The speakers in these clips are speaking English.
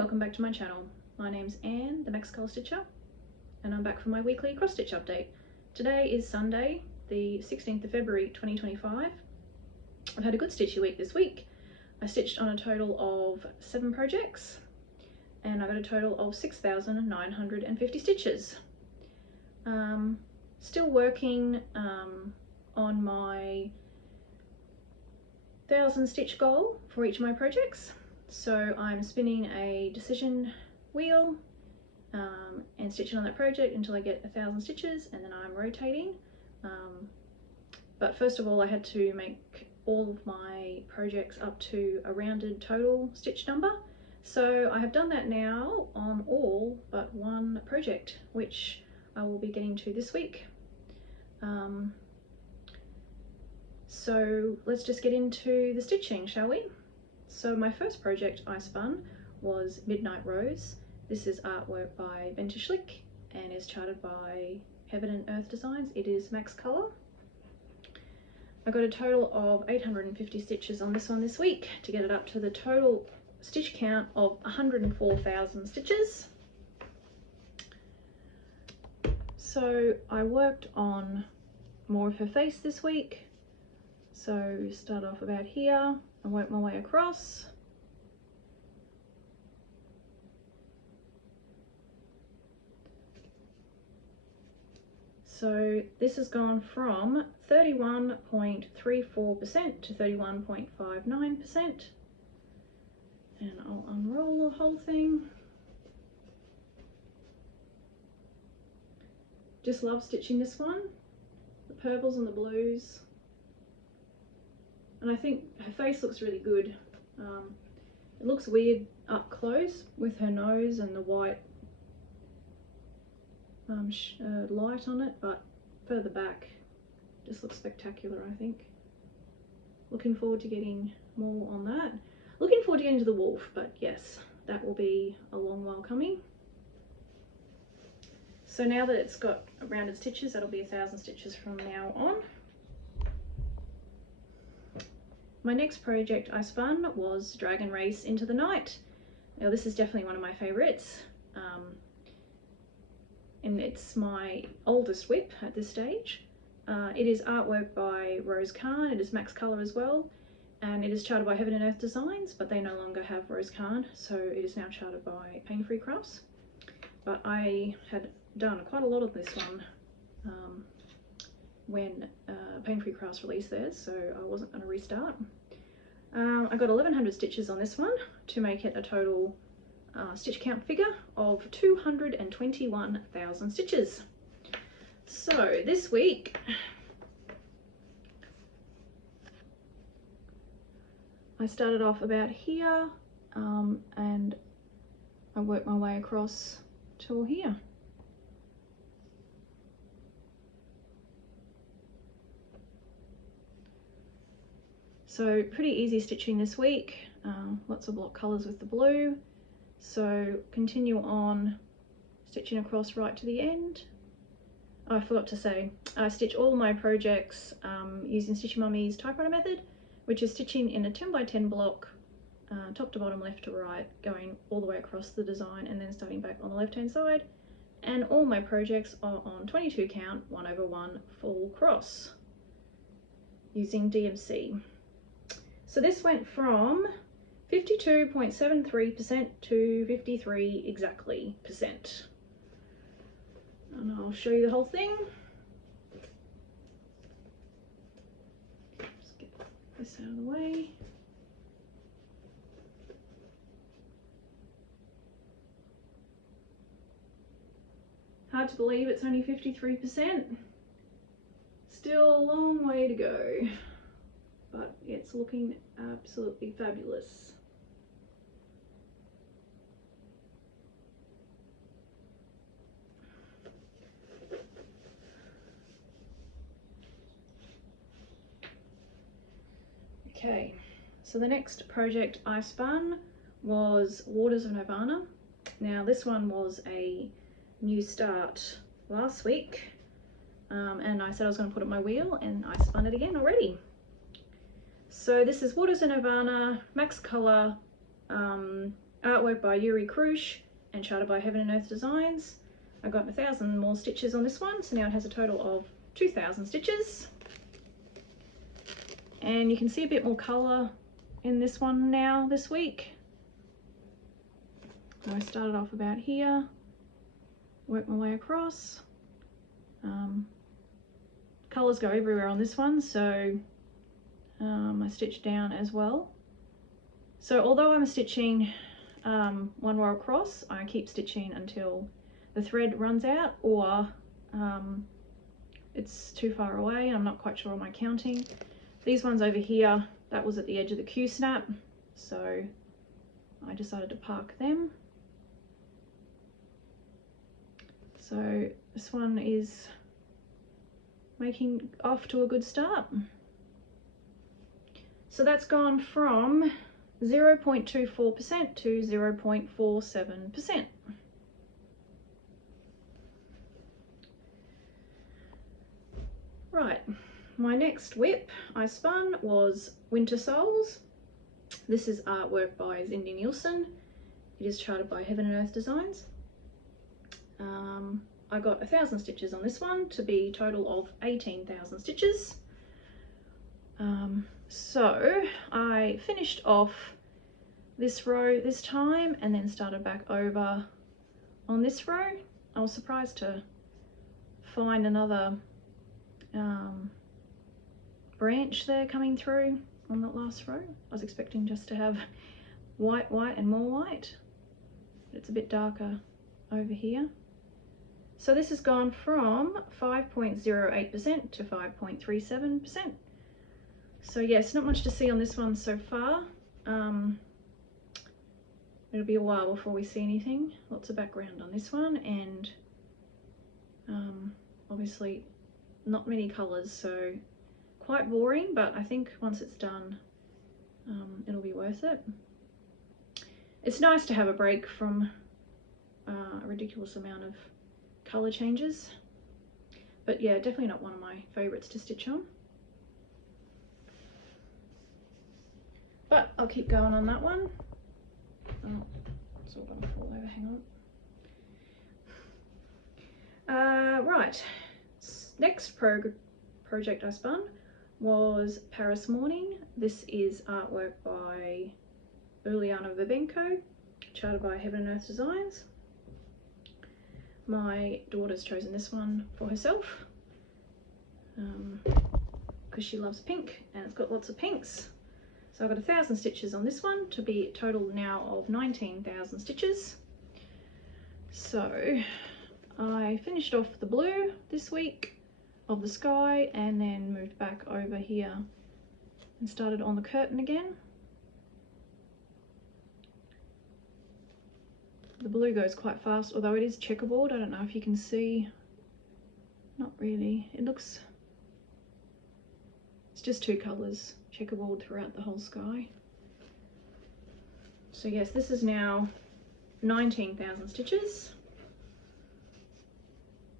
welcome back to my channel. My name's Anne, the Max Colour Stitcher, and I'm back for my weekly cross stitch update. Today is Sunday, the 16th of February 2025. I've had a good stitchy week this week. I stitched on a total of 7 projects and I got a total of 6,950 stitches. Still working on my 1,000 stitch goal for each of my projects. So I'm spinning a decision wheel and stitching on that project until I get 1,000 stitches, and then I'm rotating. But first of all, I had to make all of my projects up to a rounded total stitch number. So I have done that now on all but one project, which I will be getting to this week. So let's just get into the stitching, shall we? So my first project I spun was Midnight Rose. This is artwork by Bente Schlick and is charted by Heaven and Earth Designs. It is Max Colour. I got a total of 850 stitches on this one this week to get it up to the total stitch count of 104,000 stitches. So I worked on more of her face this week. So start off about here and work my way across. So this has gone from 31.34% to 31.59%. And I'll unroll the whole thing. Just love stitching this one. The purples and the blues. And I think her face looks really good. It looks weird up close with her nose and the white light on it, but further back just looks spectacular, I think. Looking forward to getting more on that. Looking forward to getting to the wolf, but yes, that will be a long while coming. So now that it's got rounded stitches, that'll be 1,000 stitches from now on. My next project I spun was Dragon Race Into the Night. Now this is definitely one of my favourites, and it's my oldest whip at this stage. It is artwork by Rose Khan. It is Max Colour as well, and it is charted by Heaven and Earth Designs, but they no longer have Rose Khan, so it is now charted by Paine Crafts. But I had done quite a lot of this one when Paine Crafts released theirs, so I wasn't going to restart. I got 1,100 stitches on this one to make it a total stitch count figure of 221,000 stitches. So this week I started off about here and I worked my way across till here. So pretty easy stitching this week, lots of block colours with the blue. So continue on stitching across right to the end. Oh, I forgot to say, I stitch all my projects using Stitchy Mummy's typewriter method, which is stitching in a 10 by 10 block, top to bottom, left to right, going all the way across the design and then starting back on the left hand side. And all my projects are on 22 count 1/1 full cross using DMC. So this went from 52.73% to 53 exactly %. And I'll show you the whole thing. Just get this out of the way. Hard to believe it's only 53%. Still a long way to go, but it's looking absolutely fabulous. Okay, so the next project I spun was Waters of Nirvana. Now this one was a new start last week, and I said I was going to put it on my wheel, and I spun it again already. So this is Waters of Nirvana, Max Colour, Artwork by Yuri, Khrushch, and charted by Heaven and Earth Designs. I got 1,000 more stitches on this one, so now it has a total of 2,000 stitches. And you can see a bit more colour in this one now this week. So I started off about here, worked my way across. Colours go everywhere on this one, so I stitched down as well. So although I'm stitching one row across, I keep stitching until the thread runs out, or it's too far away and I'm not quite sure on my counting. These ones over here, that was at the edge of the Q snap, so I decided to park them. So this one is making off to a good start. So that's gone from 0.24% to 0.47%. Right, my next whip I spun was Winter Souls. This is artwork by Zindy Nielsen. It is charted by Heaven and Earth Designs. I got 1,000 stitches on this one to be a total of 18,000 stitches. So I finished off this row this time and then started back over on this row. I was surprised to find another branch there coming through on that last row. I was expecting just to have white, white and more white, but it's a bit darker over here. So this has gone from 5.08% to 5.37%. So yes, not much to see on this one so far. It'll be a while before we see anything. Lots of background on this one, and obviously not many colours, so quite boring, but I think once it's done, it'll be worth it. It's nice to have a break from a ridiculous amount of colour changes, but yeah, definitely not one of my favourites to stitch on. But I'll keep going on that one. Oh, it's all gonna fall over, hang on. Right, next project I spun was Paris Morning. This is artwork by Uliana Babenko, charted by Heaven and Earth Designs. My daughter's chosen this one for herself because she loves pink and it's got lots of pinks. So I've got 1,000 stitches on this one to be a total now of 19,000 stitches. So I finished off the blue this week of the sky and then moved back over here and started on the curtain again. The blue goes quite fast, although it is checkerboard. I don't know if you can see. Not really. It looks... It's just two colours, checkerboard throughout the whole sky. So yes, this is now 19,000 stitches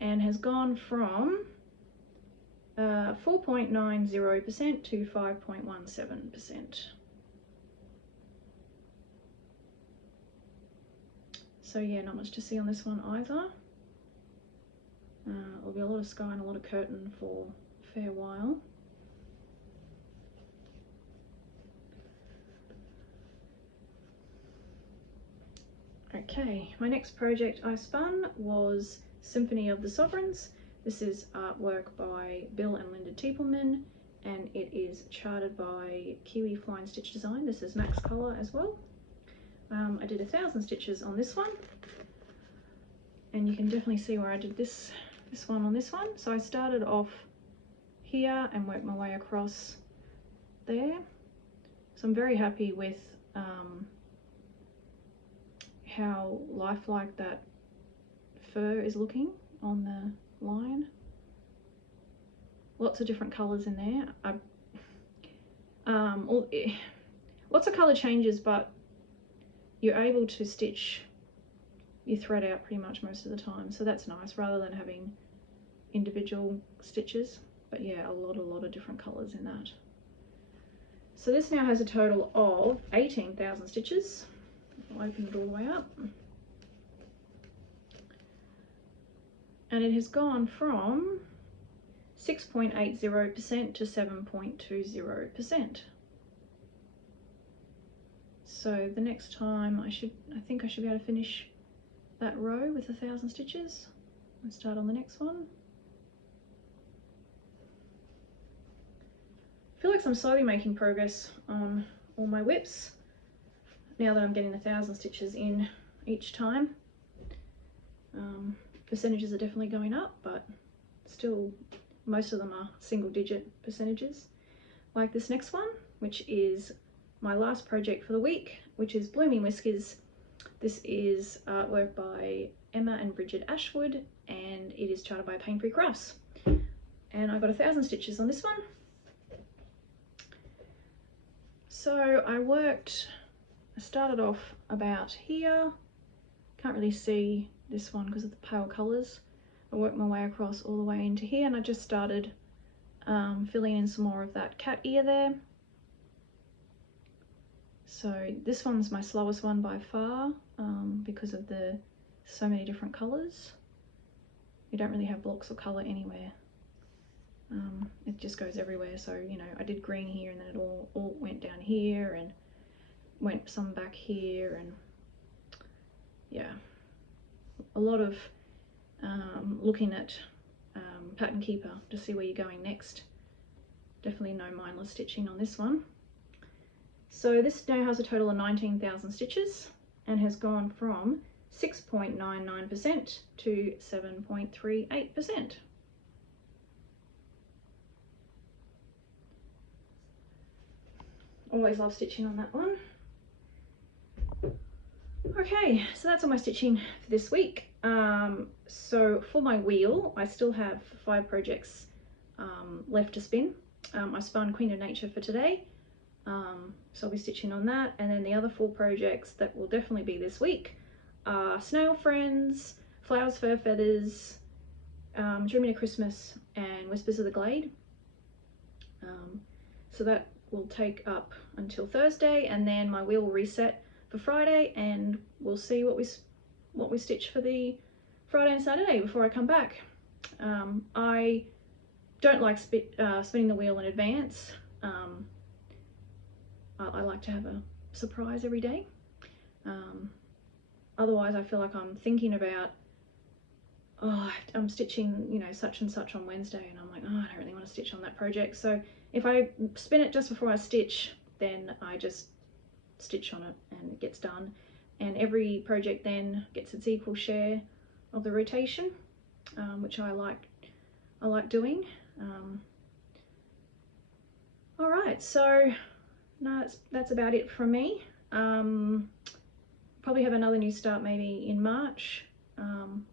and has gone from 4.90% to 5.17%. So yeah, not much to see on this one either. There'll be a lot of sky and a lot of curtain for a fair while. Okay, my next project I spun was Symphony of the Sovereigns. This is artwork by Bill and Linda Tiepelman, and it is charted by Kiwi Flying Stitch Design. This is max colour as well. I did 1,000 stitches on this one, and you can definitely see where I did this one on this one. So I started off here and worked my way across there. So I'm very happy with how lifelike that fur is looking on the line. Lots of different colours in there. Lots of colour changes, but you're able to stitch your thread out pretty much most of the time, so that's nice rather than having individual stitches. But yeah, a lot of different colours in that. So this now has a total of 18,000 stitches. I'll open it all the way up. And it has gone from 6.80% to 7.20%. So the next time I think I should be able to finish that row with 1,000 stitches and start on the next one. I feel like I'm slowly making progress on all my whips now that I'm getting 1,000 stitches in each time. Percentages are definitely going up, but still most of them are single digit percentages, like this next one, which is my last project for the week, which is Blooming Whiskers. This is artwork by Emma and Brigid Ashwood, and it is charted by Paine Crafts. And I got 1,000 stitches on this one. So I started off about here. Can't really see this one because of the pale colours. I worked my way across all the way into here, and I just started filling in some more of that cat ear there. So this one's my slowest one by far, because of the so many different colours. You don't really have blocks of colour anywhere. It just goes everywhere. So, you know, I did green here, and then it all went down here and went some back here, and yeah, a lot of looking at Pattern Keeper to see where you're going next. Definitely no mindless stitching on this one. So this now has a total of 19,000 stitches and has gone from 6.99% to 7.38%. Always love stitching on that one. Okay, so that's all my stitching for this week. So for my wheel, I still have 5 projects left to spin. I spun Queen of Nature for today, so I'll be stitching on that. And then the other 4 projects that will definitely be this week are Snail Friends, Flowers, Fur, Feathers, Dreaming of Christmas, and Whispers of the Glade. So that will take up until Thursday, and then my wheel will reset for Friday, and we'll see what we stitch for the Friday and Saturday before I come back. I don't like spinning the wheel in advance. I like to have a surprise every day. Otherwise I feel like I'm thinking about, oh, I'm stitching, you know, such and such on Wednesday, and I'm like, oh, I don't really want to stitch on that project. So if I spin it just before I stitch, then I just stitch on it and it gets done, and every project then gets its equal share of the rotation, which I like doing. All right, so no, that's about it from me. Probably have another new start maybe in March,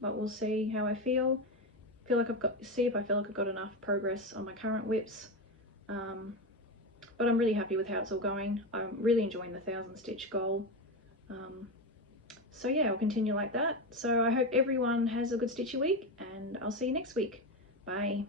but we'll see how I feel. See if I feel like I've got enough progress on my current whips. But I'm really happy with how it's all going. I'm really enjoying the 1,000 stitch goal. So yeah, I'll continue like that. So I hope everyone has a good stitchy week, and I'll see you next week. Bye.